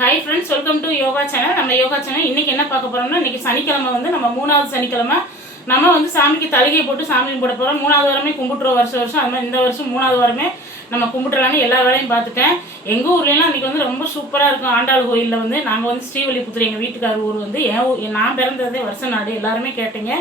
Hi friends welcome to yoga channel நம்ம yoga channel இன்றைக்கி என்ன பார்க்க போகிறோம்னா இன்றைக்கி சனிக்கிழமை வந்து நம்ம மூணாவது சனிக்கிழமை. நம்ம வந்து சாமிக்கு தலுகையை போட்டு சாமி கும்பிட போகிறோம் மூணாவது வாரமே கும்பிட்டுருவோம் வருஷம் வருஷம். அது மாதிரி இந்த வருஷம் மூணாவது வாரமே நம்ம கும்பிட்டுலான்னு எல்லா வேலையும் பார்த்துட்டேன். எங்கள் ஊர்லலாம் அன்றைக்கி வந்து ரொம்ப சூப்பராக இருக்கும். ஆண்டாள் கோயிலில் வந்து நாங்கள் வந்து ஸ்ரீவல்லிபுத்தூர் எங்கள் வீட்டுக்கார ஊர் வந்து என் நான் பிறந்ததே வருஷ நாடு. எல்லாருமே கேட்டீங்க.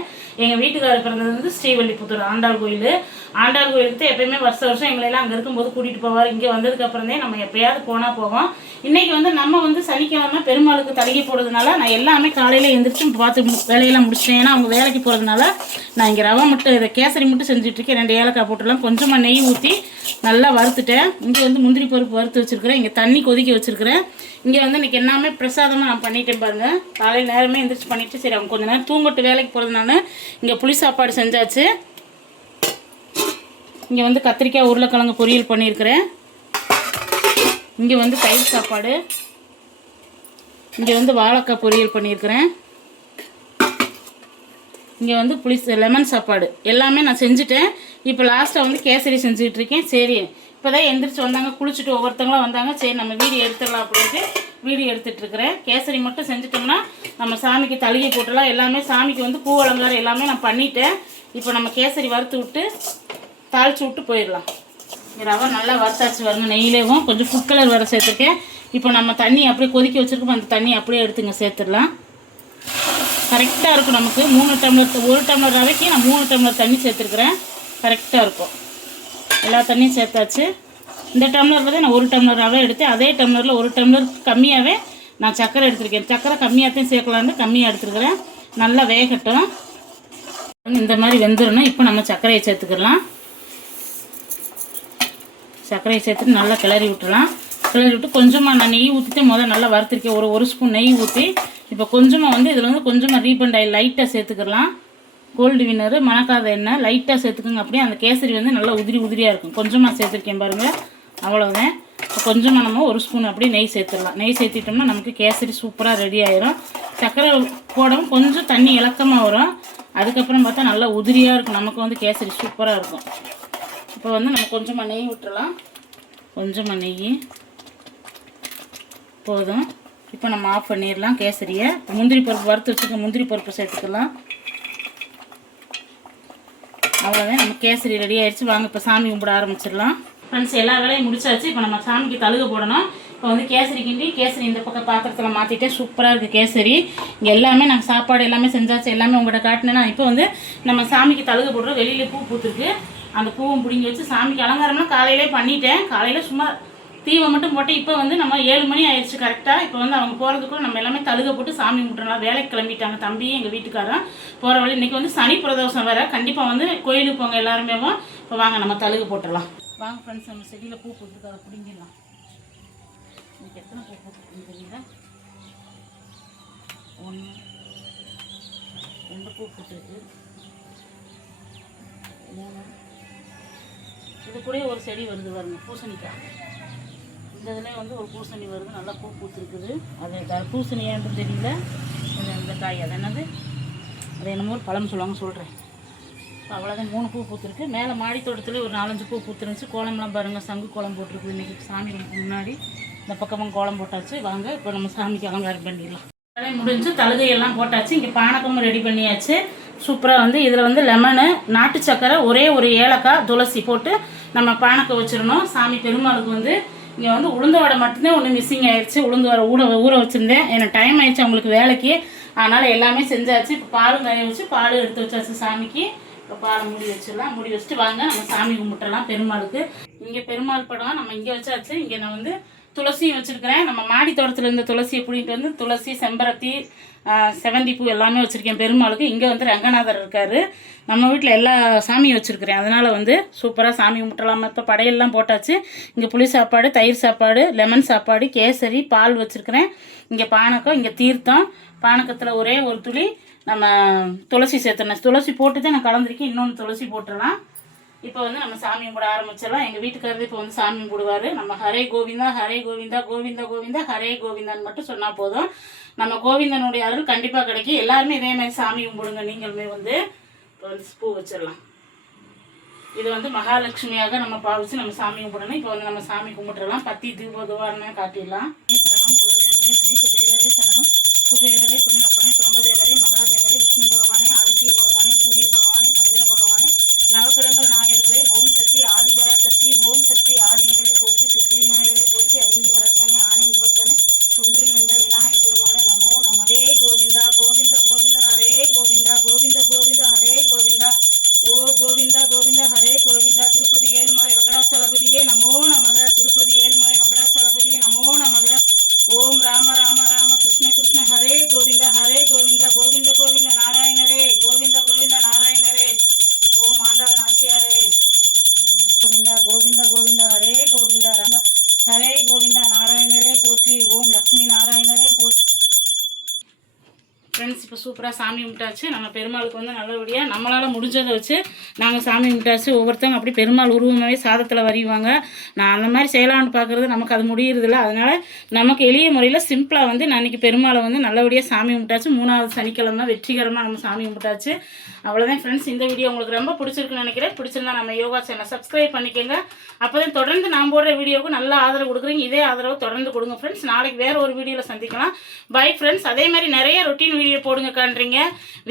எங்கள் வீட்டுக்கார் பிறந்தது வந்து ஸ்ரீவல்லிபுத்தூர் ஆண்டாள் கோயில். ஆண்டாள் கோயிலுக்கு எப்பயுமே வருஷம் வருஷம் எங்களையெல்லாம் அங்கே இருக்கும்போது கூட்டிகிட்டு போவார். இங்கே வந்ததுக்கு அப்புறமே நம்ம எப்பயாவது போனால் போவோம். இன்றைக்கி வந்து நம்ம வந்து சனிக்கிழமை பெருமாளுக்கு தலிகை போடுறதுனால நான் எல்லாமே காலையில் எழுந்திரிச்சு பார்த்து மு- வேலையெல்லாம் முடிச்சிட்டேன். ஏன்னா அவங்க வேலைக்கு போகிறதுனால நான் இங்கே ரவை மட்டும் இதை கேசரி மட்டும் செஞ்சுட்ருக்கேன் ரெண்டு ஏலக்காய் போட்டுலாம் கொஞ்சமாக நெய் ஊற்றி நல்லா வறுத்துட்டேன். இங்கே வந்து முந்திரி பருப்பு வறுத்து வச்சுருக்கிறேன். இங்கே தண்ணி கொதிக்க வச்சுருக்கிறேன். இங்கே வந்து இன்றைக்கி எல்லாமே பிரசாதமாக நான் பண்ணிட்டேன் பாருங்க. காலையில் நேரமே எந்திரிச்சு பண்ணிவிட்டு சரி அவங்க கொஞ்சம் நேரம் தூங்கட்டு வேலைக்கு போகிறதுனால இங்கே புளி சாப்பாடு செஞ்சாச்சு. இங்கே வந்து கத்திரிக்காய் உருளைக்கிழங்கு பொரியல் பண்ணியிருக்கிறேன். இங்கே வந்து தயிர் சாப்பாடு. இங்கே வந்து வாழைக்காய் பொரியல் பண்ணியிருக்கிறேன். இங்கே வந்து புளி லெமன் சாப்பாடு. எல்லாமே நான் செஞ்சுட்டேன். இப்போ லாஸ்ட்டாக வந்து கேசரி செஞ்சுக்கிட்டு இருக்கேன். சரி இப்போ தான் எந்திரிச்சு வந்தாங்க குளிச்சுட்டு ஒவ்வொருத்தங்களும் வந்தாங்க. சரி நம்ம வீடியோ எடுத்துடலாம் அப்படின்ட்டு வீடியோ எடுத்துகிட்டுருக்குறேன் கேசரி மட்டும் செஞ்சுட்டோம்னா நம்ம சாமிக்கு தழுகி போட்டலாம் எல்லாமே சாமிக்கு வந்து பூ அலங்காரம் எல்லாமே நான் பண்ணிட்டேன். இப்போ நம்ம கேசரி வறுத்து விட்டு தாளிச்சு விட்டு போயிடலாம். ரவை நல்லா வறுத்தாச்சு வரணும் நெய்யிலேயும் கொஞ்சம் ஃபுட் கலர் வர சேர்த்துருக்கேன். இப்போ நம்ம தண்ணி அப்படியே கொதிக்க வச்சுருக்கோம் அந்த தண்ணி அப்படியே எடுத்துங்க சேர்த்துடலாம். கரெக்டாக இருக்கும் நமக்கு. மூணு டம்ளர் ஒரு டம்ளர் ரவைக்கு நான் மூணு டம்ளர் தண்ணி சேர்த்துருக்குறேன். கரெக்டாக இருக்கும். எல்லா தண்ணியும் சேர்த்தாச்சு. இந்த டம்ளரில் தான் நான் ஒரு டம்ளர் ரவை எடுத்தேன். அதே டம்ளரில் ஒரு டம்ளர் கம்மியாகவே நான் சக்கரை எடுத்திருக்கேன். சக்கரை கம்மியாகத்தையும் சேர்க்கலான்னு கம்மியாக எடுத்துருக்கிறேன். நல்லா வேகட்டும். இந்த மாதிரி வெந்துடணும். இப்போ நம்ம சர்க்கரையை சேர்த்துக்கலாம். சர்க்கரையை சேர்த்துட்டு நல்லா கிளறி விட்டுலாம் கிளறி விட்டு கொஞ்சமாக நான் நெய் ஊற்றிட்டு முதல் நல்லா வறுத்திருக்கேன். ஒரு ஒரு ஸ்பூன் நெய் ஊற்றி இப்போ கொஞ்சமாக வந்து இதில் வந்து கொஞ்சமாக ரீபண்ட் ஆயில் லைட்டாக சேர்த்துக்கலாம். கோல்டு வின்னரு மணக்காத எண்ணெய் லைட்டாக சேர்த்துக்கோங்க. அப்படியே அந்த கேசரி வந்து நல்லா உதிரி உதிரியாக இருக்கும். கொஞ்சமாக சேர்த்துருக்கேன் பாருங்கள் அவ்வளோதான் இப்போ கொஞ்சமாக நம்ம ஒரு ஸ்பூன் அப்படியே நெய் சேர்த்துடலாம். நெய் சேர்த்திட்டோம்னா நமக்கு கேசரி சூப்பராக ரெடி ஆயிரும். சர்க்கரை போடவும் கொஞ்சம் தண்ணி இலக்கமாக வரும். அதுக்கப்புறம் பார்த்தா நல்லா உதிரியாக இருக்கும். நமக்கு வந்து கேசரி சூப்பராக இருக்கும். இப்போ வந்து நம்ம கொஞ்சமாக நெய் விட்டுறலாம் கொஞ்சமாக நெய் போதும். இப்போ நம்ம ஆஃப் பண்ணிடலாம் கேசரியை. இப்போ முந்திரி பருப்பு வறுத்து வச்சுக்க முந்திரி பருப்பு சேர்த்துக்கலாம். அவ்வளோதான். நம்ம கேசரி ரெடி ஆகிடுச்சு வாங்க இப்போ சாமி கும்பிட ஆரம்பிச்சிடலாம். ஃப்ரெண்ட்ஸ் எல்லா வேலையும் முடிச்சாச்சு. இப்போ நம்ம சாமிக்கு தழுக போடணும். இப்போ வந்து கேசரி கிண்டி கேசரி இந்த பக்கம் பாத்திரத்தில் மாற்றிட்டே சூப்பராக இருக்குது கேசரி. இங்கே எல்லாமே நாங்கள் சாப்பாடு எல்லாமே செஞ்சாச்சு. எல்லாமே உங்கள்கிட்ட காட்டினேன்னா இப்போ வந்து நம்ம சாமிக்கு தழுக போடுறோம். வெளியில் பூ பூத்துருக்கு. அந்த பூவும் பிடுங்கி வச்சு சாமிக்கு அலங்காரம்லாம் காலையிலே பண்ணிட்டேன். காலையில் சும்மா தீவை மட்டும் போட்டு இப்போ வந்து நம்ம ஏழு மணி ஆயிடுச்சு கரெக்டாக இப்போ வந்து அவங்க போகிறதுக்குள்ள நம்ம எல்லாமே தழுக போட்டு சாமி கும்பிட்டுலாம் வேலைக்கு கிளம்பிட்டாங்க தம்பியும் எங்கள் வீட்டுக்காரன் போகிற வழி இன்றைக்கி வந்து சனி பிரதோஷம் வேறு. கண்டிப்பாக வந்து கோயிலுக்கு போங்க எல்லாருமே. இப்போ வாங்க நம்ம தழுக போட்டுடலாம். வாங்க ஃப்ரெண்ட்ஸ் நம்ம செடியில் பூ பூத்துருக்கு அதை பிடிங்கிடலாம். இன்றைக்கி எத்தனை பூ பூத்துருக்குன்னு தெரியல? ஒன்று ரெண்டு பூ போட்டுருக்கு. மூணு இது கூட ஒரு செடி வருது பாருங்க பூசணிக்காய். இந்த இதுலேயும் வந்து ஒரு பூசணி வருது நல்லா பூ பூத்துருக்குது. அது த- பூசணி ஏன்னு தெரியல. இந்த இந்த காய் அது என்னது? அது என்னமோ ஒரு பழம் சொல்லுவாங்க சொல்கிறேன் அவ்வளோதான் மூணு பூ பூத்துருக்கு. மேலே மாடி தோட்டத்தில் ஒரு நாலஞ்சு பூ பூத்துருந்துச்சு. கோலம்லாம் பாருங்கள் சங்கு கோலம் போட்டிருக்குது. இன்றைக்கி சாமி முன்னாடி. இந்த பக்கமும் கோலம் போட்டாச்சு. வாங்க இப்போ நம்ம சாமிக்கு அலங்காரம் பண்ணிடலாம். வேலையை முடிஞ்சு தழுகையெல்லாம் போட்டாச்சு. இங்கே பானகமும் ரெடி பண்ணியாச்சு. சூப்பராக வந்து இதில் வந்து லெமனு நாட்டு சக்கரை ஒரே ஒரு ஏலக்காய் துளசி போட்டு நம்ம பானக்கம் வச்சிடணும். சாமி பெருமாளுக்கு வந்து இங்கே வந்து உளுந்த வடை மட்டும்தான் ஒன்று மிஸ்ஸிங் ஆயிடுச்சு. உளுந்து வர ஊற ஊற வச்சுருந்தேன். எனக்கு டைம் ஆயிடுச்சு அவங்களுக்கு வேலைக்கு. அதனால் எல்லாமே செஞ்சாச்சு. இப்போ பாலும் காய வச்சு பால் எடுத்து வச்சாச்சு சாமிக்கு. இப்போ பாலை மூடி வச்சிடலாம். மூடி வச்சுட்டு வாங்க. நம்ம சாமி கும்பிட்டுலாம் பெருமாளுக்கு. இங்கே பெருமாள் படம் நம்ம இங்கே வச்சாச்சு. இங்கே நான் வந்து துளசியும் வச்சுருக்கிறேன். நம்ம மாடி தோட்டத்தில் இருந்த துளசியை பிடிக்கிட்டு வந்து துளசி செம்பருத்தி செவந்தி பூ எல்லாமே வச்சுருக்கேன் பெருமாளுக்கு. இங்கே வந்து ரங்கநாதர் இருக்கார். நம்ம வீட்டில் எல்லா சாமியும் வச்சுருக்கிறேன். அதனால் வந்து சூப்பராக சாமி கும்பிட்டுலாம் இப்போ படையெல்லாம் போட்டாச்சு. இங்கே புளி சாப்பாடு தயிர் சாப்பாடு லெமன் சாப்பாடு கேசரி பால் வச்சுருக்கிறேன். இங்கே பானக்கம் இங்கே தீர்த்தம். பானக்கத்தில் ஒரே ஒரு துளி. நம்ம துளசி சேர்த்துனேன் துளசி போட்டு தான் நான் கலந்துருக்கேன். இன்னொன்று துளசி போட்டுடலாம். இப்போ வந்து நம்ம சாமி கும்பிட ஆரம்பிச்சிடலாம். எங்கள் வீட்டுக்காரரு இப்போ வந்து சாமி கும்பிடுவார். நம்ம ஹரே கோவிந்தா ஹரே கோவிந்தா கோவிந்தா கோவிந்தா ஹரே கோவிந்தான்னு மட்டும் சொன்னால் போதும். நம்ம கோவிந்தனுடைய அருள் கண்டிப்பாக கிடைக்கும். எல்லாருமே இதே மாதிரி சாமி கும்பிடுங்க. நீங்களுமே வந்து இப்போ வந்து பூ வச்சிடலாம். இது வந்து மகாலட்சுமியாக நம்ம பாவிச்சு நம்ம சாமி கும்பிடணும். இப்போ வந்து நம்ம சாமி கும்பிட்டுறலாம் பத்தி தீப துவாரணம் காட்டிடலாம். ஃப்ரெண்ட்ஸ் இப்போ சூப்பராக சாமி கும்பிட்டாச்சு. நம்ம பெருமாளுக்கு வந்து நல்லபடியாக நம்மளால் முடிஞ்சதை வச்சு நாங்கள் சாமி கும்பிட்டாச்சு. ஒவ்வொருத்தவங்க அப்படி பெருமாள் உருவமாகவே சாதத்தில் வரைவாங்க நான் அந்த மாதிரி செய்யலான்னு பார்க்குறது நமக்கு அது முடியறதில்ல. அதனால் நமக்கு எளிய முறையில் சிம்பிளாக வந்து நான் பெருமாளை வந்து நல்லபடியாக சாமி கும்பிட்டாச்சு. மூணாவது சனிக்கிழமை வெற்றிகரமாக நம்ம சாமி கும்பிட்டாச்சு. அவ்வளோதான் ஃப்ரெண்ட்ஸ் இந்த வீடியோ உங்களுக்கு ரொம்ப பிடிச்சிருக்குன்னு நினைக்கிறேன். பிடிச்சிருந்தா நம்ம யோகா சேனல் சப்ஸ்கிரைப் பண்ணிக்கோங்க. அப்போ தான் தொடர்ந்து நான் போடுற வீடியோவுக்கு நல்ல ஆதரவு கொடுக்குறீங்க. இதே ஆதரவு தொடர்ந்து கொடுங்க ஃப்ரெண்ட்ஸ் நாளைக்கு வேறு ஒரு வீடியோவில் சந்திக்கலாம். பை ஃப்ரெண்ட்ஸ் அதே மாதிரி நிறைய ரொட்டீன் வீடியோ போடுங்கக்கான்றீங்க.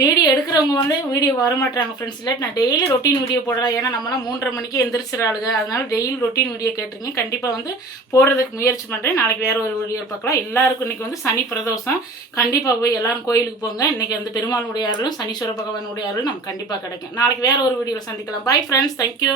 வீடியோ எடுக்கிறவங்க வந்து வீடியோ வர மாட்டாங்க ஃப்ரெண்ட்ஸ் இல்லை நான் டெய்லி ரொட்டீன் வீடியோ போடலாம். ஏன்னா நம்மளாம் மூன்றரை மணிக்கு எந்திரிச்சிடாளுங்க அதனால டெய்லி ரொட்டீன் வீடியோ கேட்டுருங்க கண்டிப்பாக வந்து போடுறதுக்கு முயற்சி பண்ணுறேன் நாளைக்கு வேறு ஒரு வீடியோ பார்க்கலாம். எல்லாருக்கும் இன்றைக்கி வந்து சனி பிரதோஷம். கண்டிப்பாக போய் எல்லாரும் கோயிலுக்கு போங்க. இன்றைக்கி வந்து பெருமாளுடைய அருளும் சனீஸ்வர பகவானுடைய அருளும் நம்ம கண்டிப்பாக கிடைக்கும். நாளைக்கு வேறு ஒரு வீடியோவில் சந்திக்கலாம். Bye friends thank you